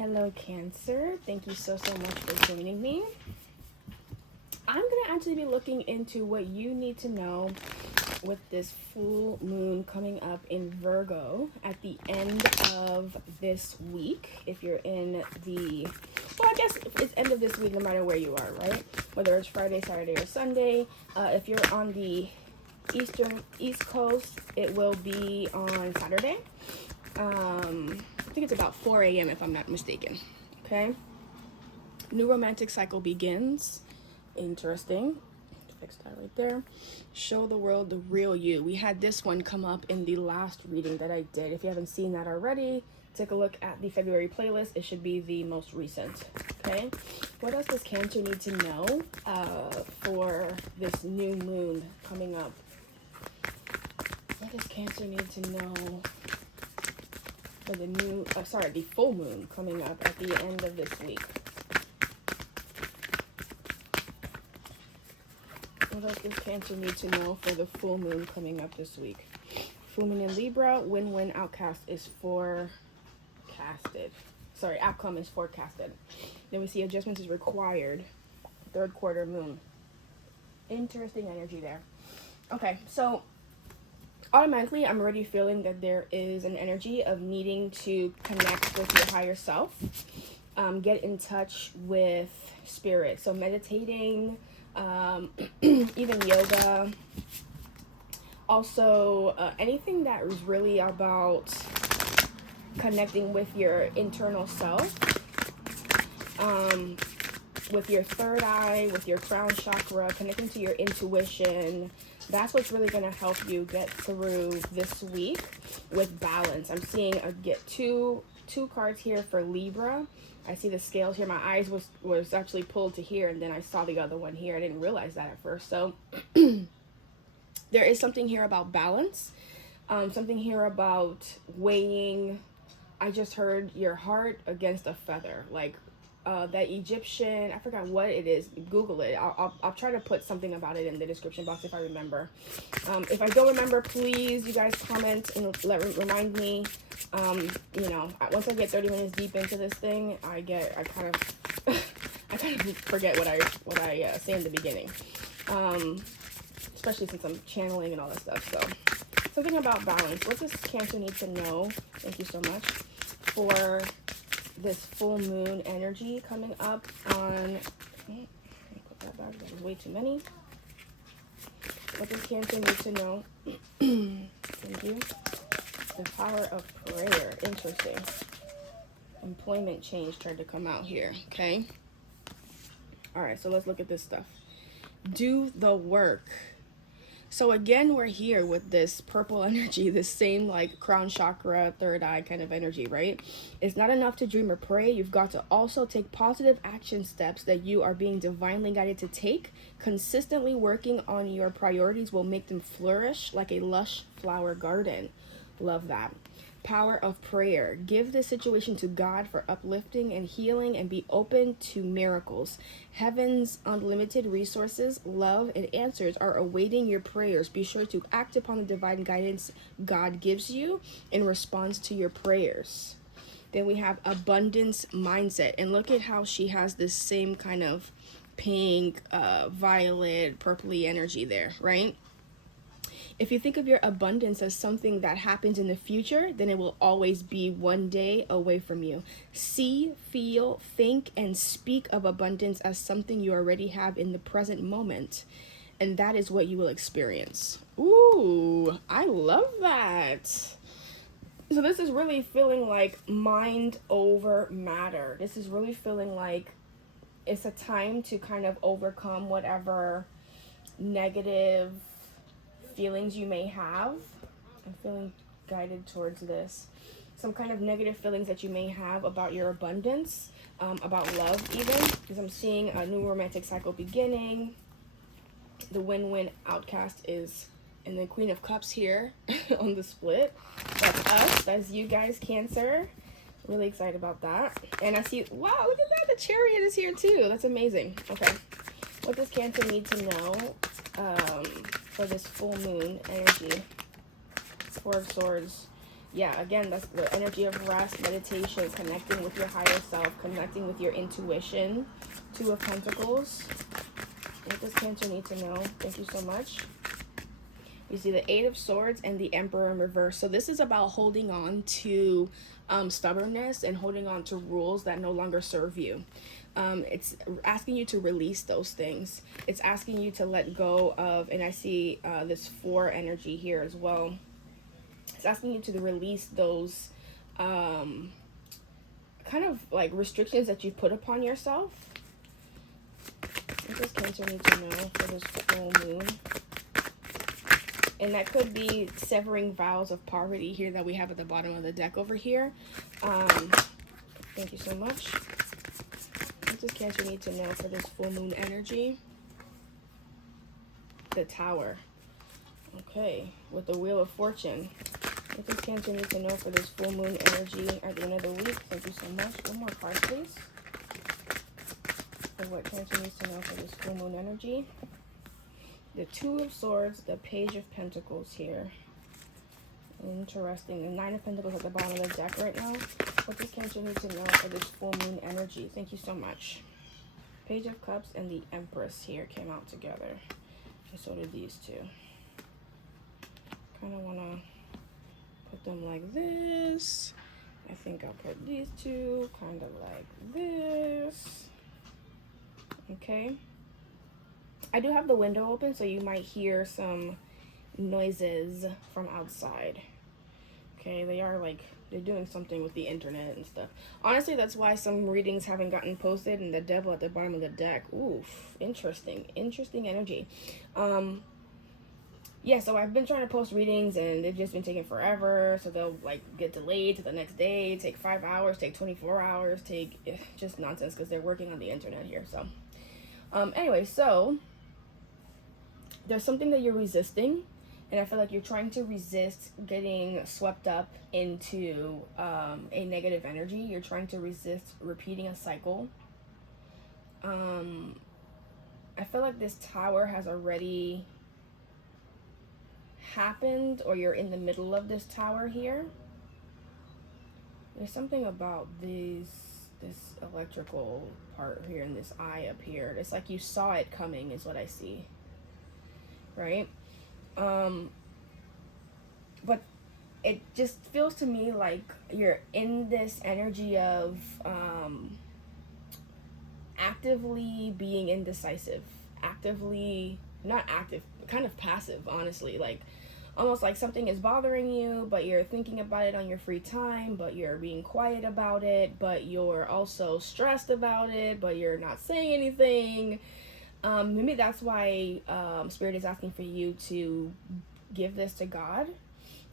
Hello, Cancer. Thank you so much for joining me. I'm going to actually be looking into what you need to know with this full moon coming up in Virgo at the end of this week. If you're in the, well, I guess it's end of this week no matter where you are, right? Whether it's Friday, Saturday, or Sunday. If you're on the East Coast, it will be on Saturday. I think it's about 4 a.m. if I'm not mistaken. Okay. New romantic cycle begins. Interesting. Fix that right there. Show the world the real you. We had this one come up in the last reading that I did. If you haven't seen that already, take a look at the February playlist. It should be the most recent. Okay. What else does Cancer need to know for this new moon coming up? What does Cancer need to know for the the full moon coming up at the end of this week? What else does Cancer need to know for the full moon coming up this week? Full moon in Libra, win-win outcast is forecasted. Sorry, outcome is forecasted. Then we see adjustments is required. Third quarter moon. Interesting energy there. Okay, so automatically I'm already feeling that there is an energy of needing to connect with your higher self, get in touch with spirit. So meditating, even yoga, also anything that is really about connecting with your internal self, with your third eye, with your crown chakra, connecting to your intuition. That's what's really going to help you get through this week with balance. I'm seeing get two cards here for Libra. I see the scales here. My eyes was actually pulled to here, and then I saw the other one here. I didn't realize that at first. So there is something here about balance, something here about weighing. I just heard your heart against a feather, like that Egyptian, I forgot what it is. Google it. I'll try to put something about it in the description box if I remember. If I don't remember, please, you guys comment and remind me. You know, once I get 30 minutes deep into this thing, I kind of forget what I say in the beginning. Especially since I'm channeling and all that stuff. So something about balance. What does Cancer need to know? Thank you so much for this full moon energy coming up on, let me put that back, that was way too many. What does Cancer need to know? Thank you. The power of prayer. Interesting. Employment change tried to come out here. Okay. All right, so let's look at this stuff. Do the work. So again, we're here with this purple energy, this same like crown chakra, third eye kind of energy, right? It's not enough to dream or pray. You've got to also take positive action steps that you are being divinely guided to take. Consistently working on your priorities will make them flourish like a lush flower garden. Love that. Power of prayer. Give the situation to God for uplifting and healing, and be open to miracles. Heaven's unlimited resources, love, and answers are awaiting your prayers. Be sure to act upon the divine guidance God gives you in response to your prayers. Then we have abundance mindset, and look at how she has this same kind of pink, violet, purpley energy there, right? If you think of your abundance as something that happens in the future, then it will always be one day away from you. See, feel, think, and speak of abundance as something you already have in the present moment. And that is what you will experience. Ooh, I love that. So this is really feeling like mind over matter. This is really feeling like it's a time to kind of overcome whatever negative feelings you may have. I'm feeling guided towards this. Some kind of negative feelings that you may have about your abundance, about love even, because I'm seeing a new romantic cycle beginning. The win-win outcast is, and the Queen of Cups here on the split. That's us. That's you guys, Cancer. Really excited about that. And I see, wow, look at that. The Chariot is here too. That's amazing. Okay. What does Cancer need to know for this full moon energy? Four of Swords. Yeah, again, that's the energy of rest, meditation, connecting with your higher self, connecting with your intuition. Two of Pentacles. What does Cancer need to know? Thank you so much. You see the Eight of Swords and the Emperor in reverse. So this is about holding on to stubbornness and holding on to rules that no longer serve you. It's asking you to release those things. It's asking you to let go of, and I see this 4 energy here as well. It's asking you to release those kind of like restrictions that you put upon yourself. What does Cancer need to know for this full moon? And that could be severing vows of poverty here that we have at the bottom of the deck over here. Thank you so much. What does Cancer need to know for this full moon energy? The Tower. Okay, with the Wheel of Fortune. What does Cancer need to know for this full moon energy at the end of the week? Thank you so much. One more card, please. For what Cancer needs to know for this full moon energy. The Two of Swords, the Page of Pentacles here. Interesting. The Nine of Pentacles at the bottom of the deck right now. What does Cancer need to know for this full moon energy? Thank you so much. Page of Cups and the Empress here came out together. And so did these two. Kind of want to put them like this. I think I'll put these two kind of like this. Okay. I do have the window open, so you might hear some noises from outside. Okay, they are like, they're doing something with the internet and stuff. Honestly, that's why some readings haven't gotten posted, and the devil at the bottom of the deck. Oof, interesting energy. Yeah, so I've been trying to post readings, and they've just been taking forever. So they'll like get delayed to the next day, take 5 hours, take 24 hours, take just nonsense because they're working on the internet here. So anyway, so there's something that you're resisting, and I feel like you're trying to resist getting swept up into a negative energy. You're trying to resist repeating a cycle. I feel like this Tower has already happened, or you're in the middle of this Tower here. There's something about this electrical part here and this eye up here. It's like you saw it coming is what I see. Right? But it just feels to me like you're in this energy of actively being indecisive, actively not active, kind of passive, honestly, like almost like something is bothering you, but you're thinking about it on your free time, but you're being quiet about it, but you're also stressed about it, but you're not saying anything. Maybe that's why Spirit is asking for you to give this to God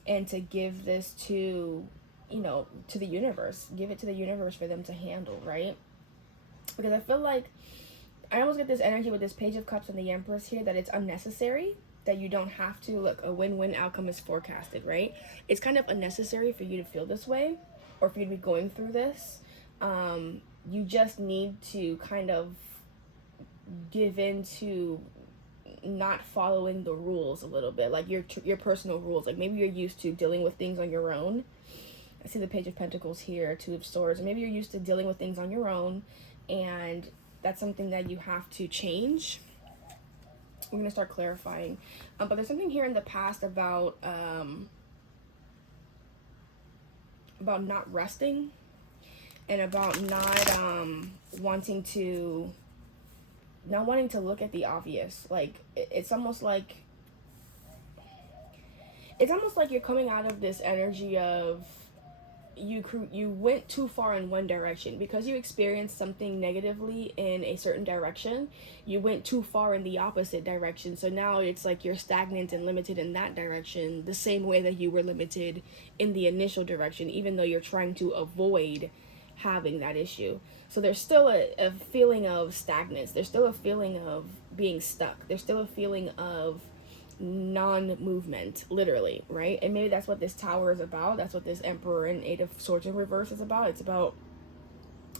and to give this to, you know, to the universe. Give it to the universe for them to handle, right? Because I feel like I almost get this energy with this Page of Cups and the Empress here that it's unnecessary, that you don't have to. Look, a win-win outcome is forecasted, right? It's kind of unnecessary for you to feel this way or for you to be going through this. You just need to kind of give in to not following the rules a little bit, like your personal rules. Like maybe you're used to dealing with things on your own. I see the Page of Pentacles here, Two of Swords, and maybe you're used to dealing with things on your own, and that's something that you have to change. We're going to start clarifying. But there's something here in the past about not resting and about not wanting to look at the obvious. Like it's almost like you're coming out of this energy of you went too far in one direction because you experienced something negatively in a certain direction. You went too far in the opposite direction, so now it's like you're stagnant and limited in that direction, the same way that you were limited in the initial direction, even though you're trying to avoid having that issue. So there's still a feeling of stagnance. There's still a feeling of being stuck. There's still a feeling of non-movement, literally, right? And maybe that's what this Tower is about. That's what this Emperor and Eight of Swords in reverse is about. It's about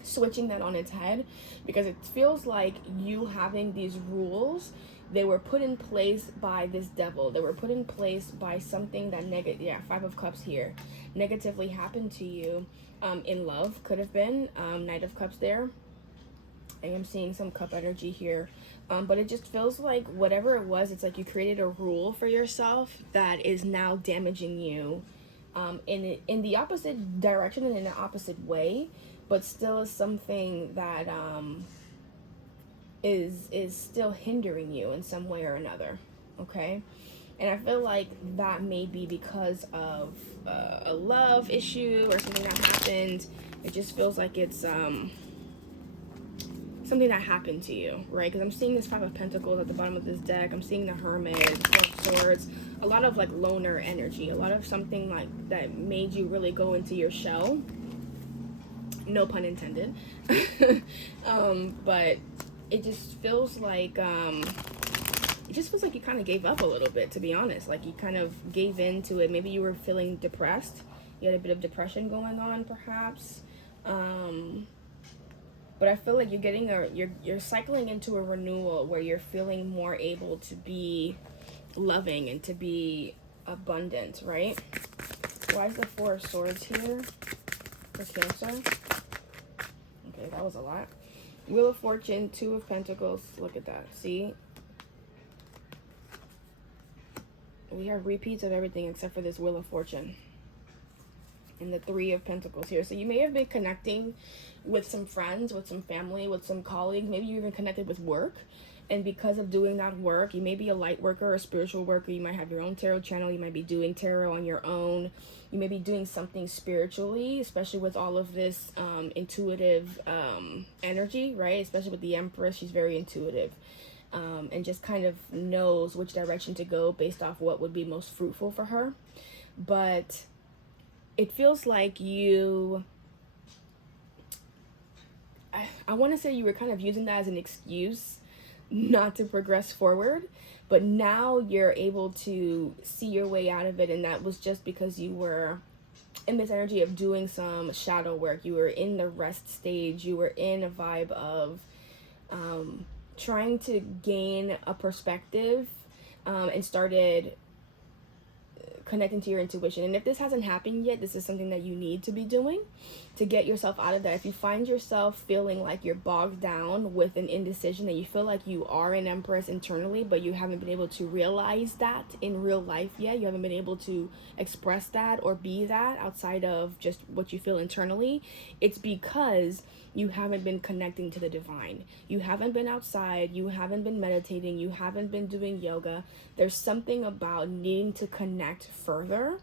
switching that on its head, because it feels like you having these rules they were put in place by this devil. They were put in place by something that Five of Cups here, negatively happened to you. In love, could have been, Knight of Cups there. I am seeing some cup energy here. But it just feels like whatever it was, it's like you created a rule for yourself that is now damaging you in the opposite direction and in the opposite way, but still is something that is still hindering you in some way or another, okay? And I feel like that may be because of a love issue or something that happened. It just feels like it's something that happened to you, right? Because I'm seeing this Five of Pentacles at the bottom of this deck. I'm seeing the Hermit, Four of Swords, a lot of like loner energy, a lot of something like that made you really go into your shell. No pun intended. But it just feels like you kind of gave up a little bit, to be honest. Like you kind of gave in to it. Maybe you were feeling depressed. You had a bit of depression going on, perhaps. But I feel like you're getting you're cycling into a renewal where you're feeling more able to be loving and to be abundant, right? Why is the Four of Swords here for Cancer? Okay, that was a lot. Wheel of Fortune, Two of Pentacles. Look at that. See? We have repeats of everything except for this Wheel of Fortune. And the Three of Pentacles here. So you may have been connecting with some friends, with some family, with some colleagues. Maybe you even connected with work. And because of doing that work, you may be a light worker or a spiritual worker. You might have your own tarot channel. You might be doing tarot on your own. You may be doing something spiritually, especially with all of this intuitive energy, right? Especially with the Empress. She's very intuitive. And just kind of knows which direction to go based off what would be most fruitful for her. But it feels like you, I want to say you were kind of using that as an excuse not to progress forward, but now you're able to see your way out of it, and that was just because you were in this energy of doing some shadow work. You were in the rest stage. You were in a vibe of trying to gain a perspective and started connecting to your intuition. And if this hasn't happened yet, this is something that you need to be doing to get yourself out of that. If you find yourself feeling like you're bogged down with an indecision, that you feel like you are an Empress internally, but you haven't been able to realize that in real life yet, you haven't been able to express that or be that outside of just what you feel internally, it's because you haven't been connecting to the divine. You haven't been outside. You haven't been meditating. You haven't been doing yoga. There's something about needing to connect further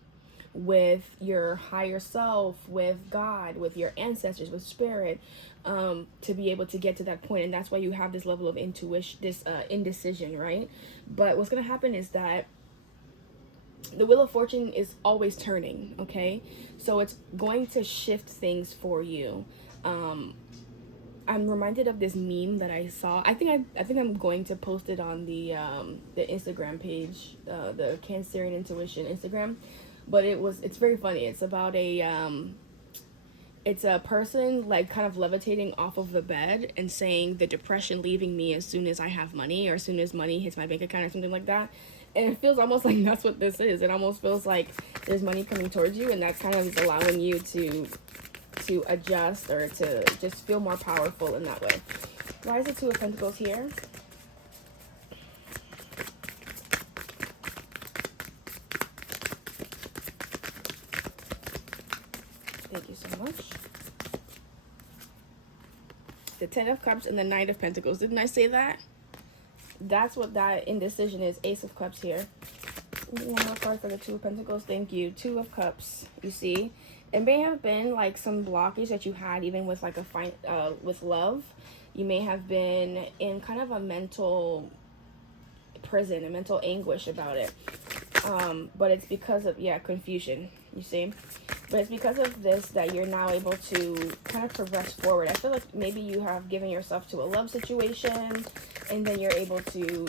with your higher self, with God, with your ancestors, with spirit, to be able to get to that point. And that's why you have this level of intuition, this indecision, right? But what's going to happen is that the Wheel of Fortune is always turning, okay? So it's going to shift things for you. I'm reminded of this meme that I saw. I think I'm going to post it on the Instagram page, the Cancerian Intuition Instagram. But it's very funny. It's about it's a person like kind of levitating off of the bed and saying the depression leaving me as soon as I have money, or as soon as money hits my bank account, or something like that. And it feels almost like that's what this is. It almost feels like there's money coming towards you, and that kind of is allowing you to adjust or to just feel more powerful in that way. Why is the Two of Pentacles here? Thank you so much. The Ten of Cups and the Knight of Pentacles. Didn't I say that? That's what that indecision is. Ace of Cups here. One more card for the Two of Pentacles. Thank you. Two of Cups. You see? It may have been like some blockage that you had even with like with love. You may have been in kind of a mental prison, a mental anguish about it. But it's because of, confusion, you see? But it's because of this that you're now able to kind of progress forward. I feel like maybe you have given yourself to a love situation, and then you're able to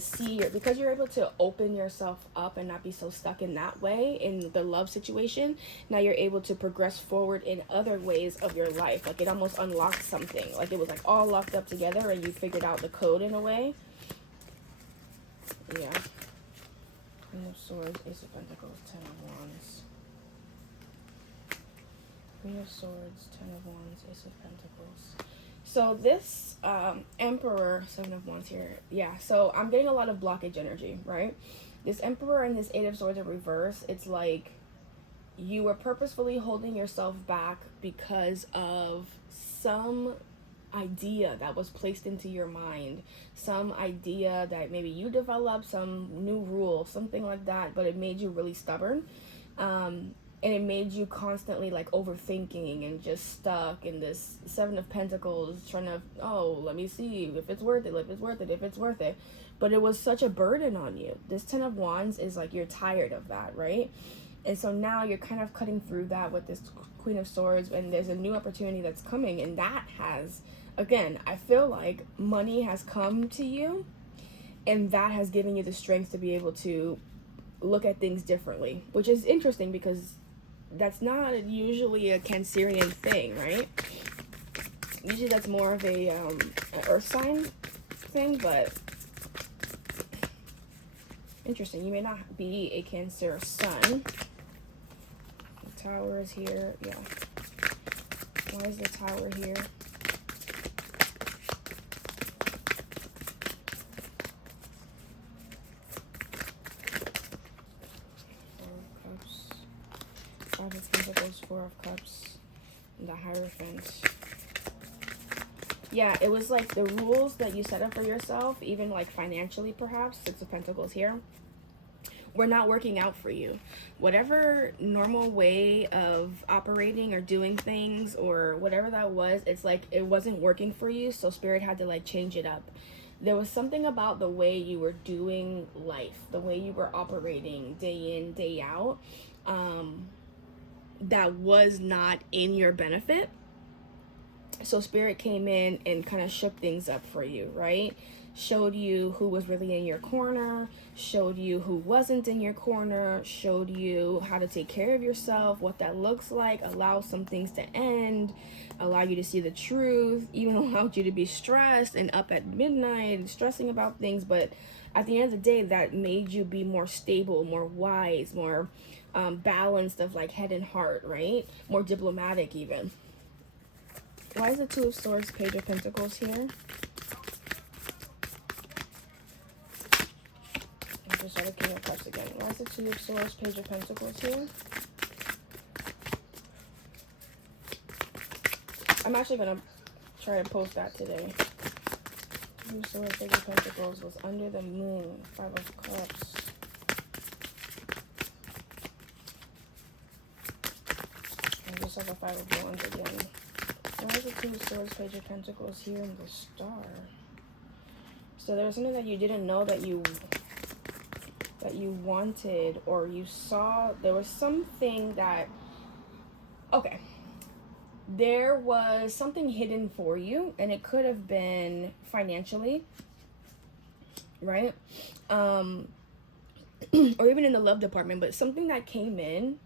see because you're able to open yourself up and not be so stuck in that way in the love situation. Now you're able to progress forward in other ways of your life. Like it almost unlocked something. Like it was like all locked up together, and you figured out the code in a way. Yeah. Queen of Swords, Ace of Pentacles, Ten of Wands. Queen of Swords, Ten of Wands, Ace of Pentacles. So this Emperor, Seven of Wands here. Yeah, so I'm getting a lot of blockage energy, right? This Emperor and this Eight of Swords in reverse, it's like you were purposefully holding yourself back because of some idea that was placed into your mind, some idea that maybe you developed, some new rule, something like that, but it made you really stubborn. And it made you constantly like overthinking and just stuck in this Seven of Pentacles, trying to, oh, let me see if it's worth it, if it's worth it, if it's worth it. But it was such a burden on you. This Ten of Wands is like you're tired of that, right? And so now you're kind of cutting through that with this Queen of Swords, and there's a new opportunity that's coming, and that has, again, I feel like money has come to you, and that has given you the strength to be able to look at things differently, which is interesting because that's not usually a Cancerian thing, right? Usually that's more of a an earth sign thing, but interesting. You may not be a Cancer sun. The Tower is here. Yeah. Why is the Tower here? Five of Pentacles, Four of Cups, and the Hierophant. Yeah, it was like the rules that you set up for yourself, even like financially perhaps, Six of Pentacles here, were not working out for you. Whatever normal way of operating or doing things or whatever that was, it's like it wasn't working for you, so Spirit had to like change it up. There was something about the way you were doing life, the way you were operating day in, day out, that was not in your benefit. So Spirit came in and kind of shook things up for you, right? Showed you who was really in your corner, showed you who wasn't in your corner, showed you how to take care of yourself, what that looks like, allow some things to end, allow you to see the truth, even allowed you to be stressed and up at midnight stressing about things. But at the end of the day, that made you be more stable, more wise, more balanced of like head and heart, right? More diplomatic even. Why is the Two of Swords, Page of Pentacles here? I just saw the King of Cups again. Why is the Two of Swords, Page of Pentacles here? I'm actually going to try to post that today. Two of Swords, Page of Pentacles was under the moon. Five of Cups. I just saw the Five of Wands again. Why is the Two of Swords, Page of Pentacles here in the Star? So there's something that you didn't know that you wanted, or you saw. There was something that, okay, there was something hidden for you, and it could have been financially, right? Or even in the love department, but something that came in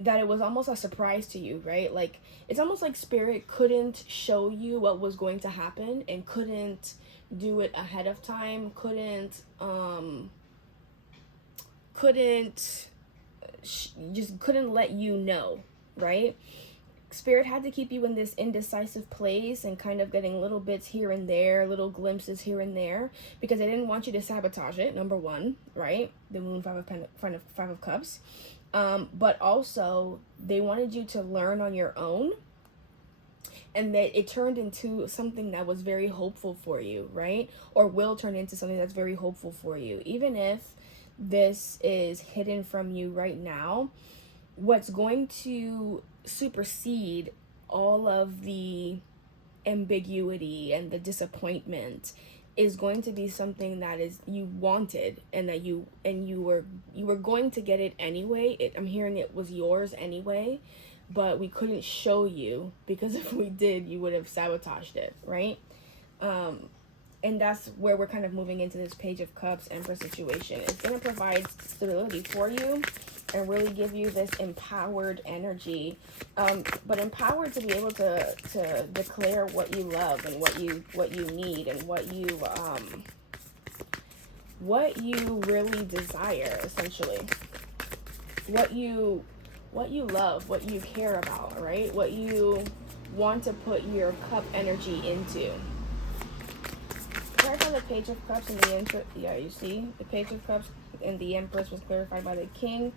that it was almost a surprise to you, right? Like, it's almost like Spirit couldn't show you what was going to happen and couldn't do it ahead of time, just couldn't let you know, right? Spirit had to keep you in this indecisive place and kind of getting little bits here and there, little glimpses here and there, because they didn't want you to sabotage it, number one, right? The Moon, Five of Cups. But also they wanted you to learn on your own, and that it turned into something that was very hopeful for you, right? Or will turn into something that's very hopeful for you. Even if this is hidden from you right now, what's going to supersede all of the ambiguity and the disappointment is going to be something that is you wanted, and that you were going to get it anyway. I'm hearing it was yours anyway, but we couldn't show you because if we did, you would have sabotaged it, right? And that's where we're kind of moving into this Page of Cups Empress situation. It's going to provide stability for you and really give you this empowered energy, but empowered to be able to declare what you love and what you need and what what you really desire, essentially. What you love, what you care about, right? What you want to put your cup energy into. Clarify the Page of Cups and the Empress. Yeah, you see? The Page of Cups and the Empress was clarified by the King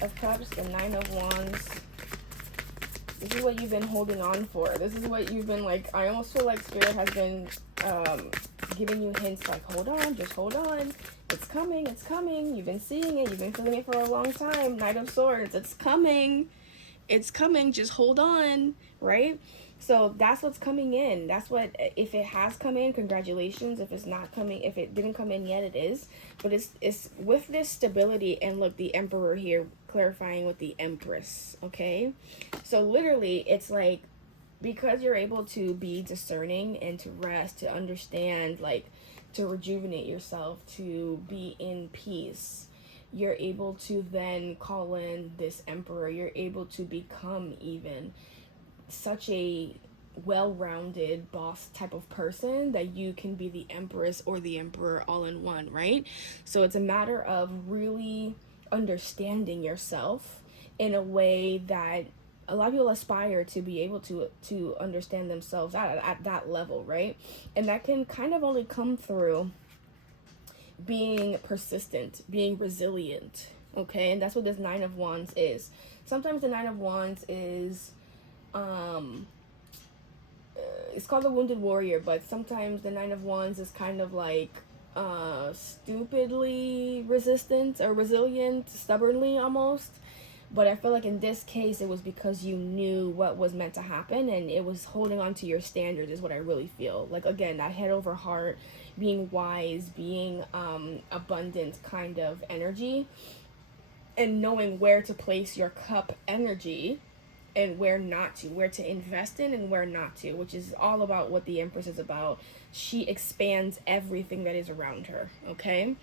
of Cups, the Nine of Wands. This is what you've been holding on for. This is what you've been like, I almost feel like Spirit has been giving you hints like, hold on, just hold on. It's coming, it's coming. You've been seeing it, you've been feeling it for a long time. Knight of Swords, it's coming. It's coming, just hold on, right? So that's what's coming in. That's what, if it has come in, congratulations. If it's not coming, if it didn't come in yet, it is. But it's with this stability, and look, the Emperor here clarifying with the Empress, okay? So literally, it's like, because you're able to be discerning and to rest, to understand, like, to rejuvenate yourself, to be in peace, you're able to then call in this Emperor. You're able to become even such a well-rounded boss type of person that you can be the Empress or the Emperor all in one, right? So it's a matter of really understanding yourself in a way that a lot of people aspire to be able to understand themselves at that level, right? And that can kind of only come through being persistent, being resilient, okay? And that's what this Nine of Wands is. Sometimes the Nine of Wands is it's called the Wounded Warrior, but sometimes the Nine of Wands is kind of like stupidly resistant or resilient, stubbornly almost. But I feel like in this case, it was because you knew what was meant to happen, and it was holding on to your standards is what I really feel. Like, again, that head over heart, being wise, being abundant kind of energy, and knowing where to place your cup energy and where not to, where to invest in and where not to, which is all about what the Empress is about. She expands everything that is around her, okay?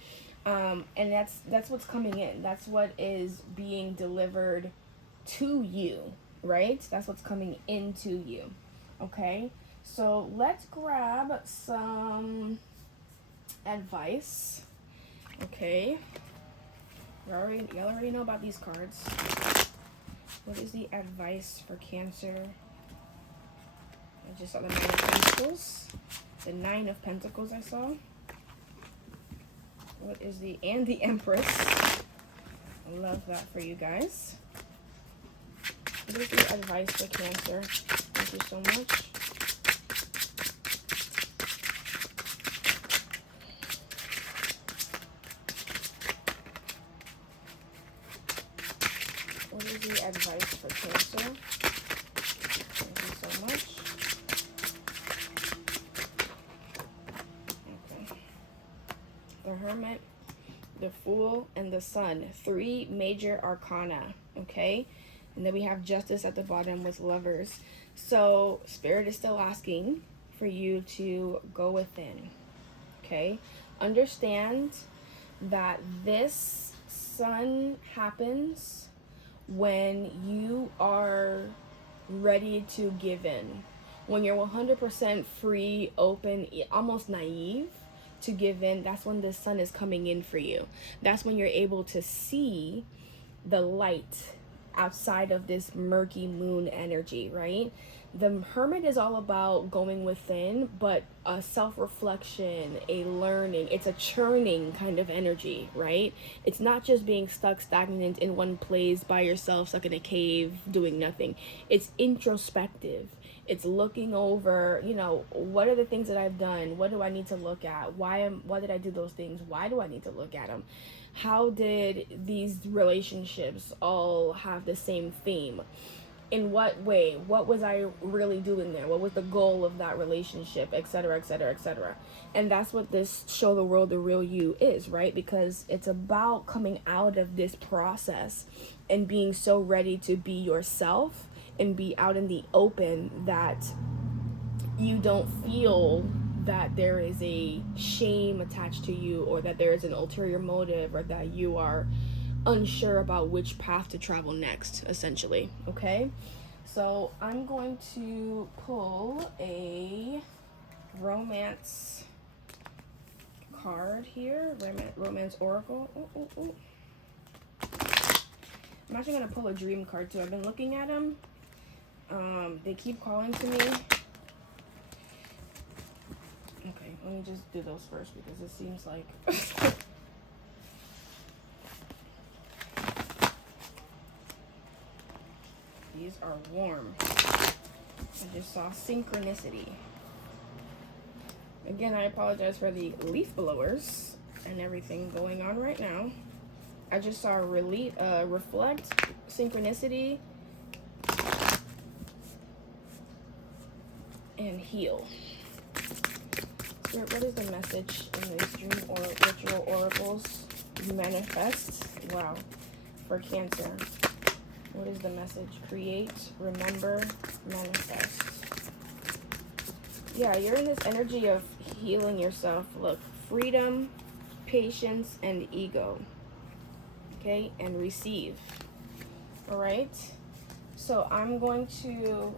And that's what's coming in. That's what is being delivered to you, right? That's what's coming into you, okay? So let's grab some advice, okay? Y'all already know about these cards. What is the advice for Cancer? I just saw the Nine of Pentacles. The Nine of Pentacles I saw. What is and the Empress. I love that for you guys. What is the advice for Cancer? Thank you so much. What is the advice for Cancer? Thank you so much. Okay. The Hermit, the Fool, and the Sun. 3 major arcana, okay? And then we have Justice at the bottom with Lovers. So Spirit is still asking for you to go within, okay? Understand that this Sun happens when you are ready to give in. When you're 100% free, open, almost naive to give in, that's when the Sun is coming in for you. That's when you're able to see the light outside of this murky moon energy, right? The Hermit is all about going within, but a self-reflection, a learning, it's a churning kind of energy, right? It's not just being stuck stagnant in one place by yourself, stuck in a cave, doing nothing. It's introspective. It's looking over, you know, what are the things that I've done? What do I need to look at? Why did I do those things? Why do I need to look at them? How did these relationships all have the same theme? In what way? What was I really doing there? What was the goal of that relationship, etc., etc., etc.? And that's what this Show the World the Real You is, right? Because it's about coming out of this process and being so ready to be yourself and be out in the open that you don't feel that there is a shame attached to you, or that there is an ulterior motive, or that you are unsure about which path to travel next, essentially, okay? So I'm going to pull a romance card here, Romance Oracle. Ooh, ooh, ooh. I'm actually going to pull a dream card too. I've been looking at them. They keep calling to me. Okay, let me just do those first because it seems like... These are warm. I just saw synchronicity. Again, I apologize for the leaf blowers and everything going on right now. I just saw reflect, synchronicity, and heal. Spirit, what is the message in these dream or ritual oracles? Manifest. Wow. For Cancer. What is the message? Create, remember, manifest. Yeah, you're in this energy of healing yourself. Look, freedom, patience, and ego. Okay, and receive. All right. So I'm going to,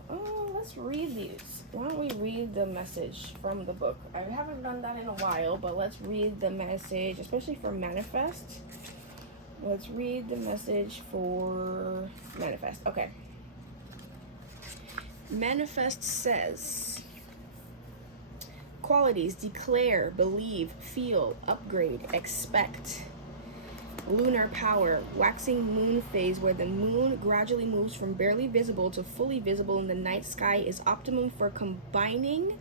let's read these. Why don't we read the message from the book? I haven't done that in a while, but let's read the message, especially for manifest. Let's read the message for manifest. Okay. Manifest says, qualities: declare, believe, feel, upgrade, expect. Lunar power, waxing moon phase, where the moon gradually moves from barely visible to fully visible in the night sky, is optimum for combining